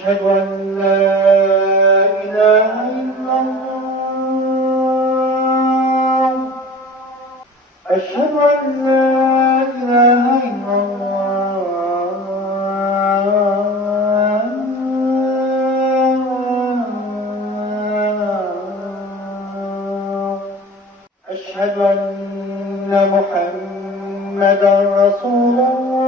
أشهد أن لا إله إلا الله. أشهد أن لا إله إلا الله. أشهد أن محمدا رسول الله.